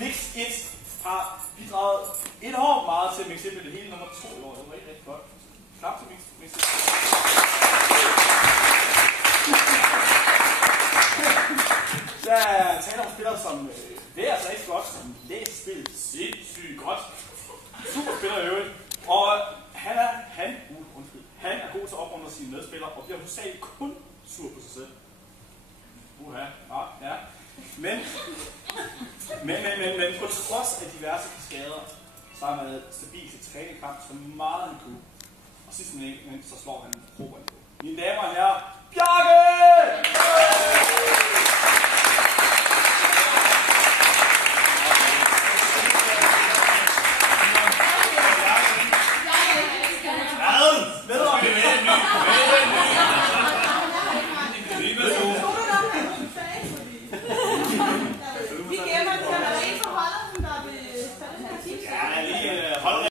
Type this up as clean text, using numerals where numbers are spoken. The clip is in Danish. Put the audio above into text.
Mix 1 har bidraget enormt meget til Mix 1 med det hele nummer 2 i år. Det var rigtig, rigtig godt. Klap til Mix 1. Der taler om spillere, som lærer sig rigtig godt, som læser spillet sindssygt godt. Super spiller i øvrigt. Og han er god til at opmuntre sine medspillere, og bliver hovedsageligt kun sur på sig selv. Ja. Men på trods af diverse skader, så har han været stabil til træningskamp, så meget han kunne. Og sidst men ikke, så slår han Robert på. Mine damer og herrer, Bjarke!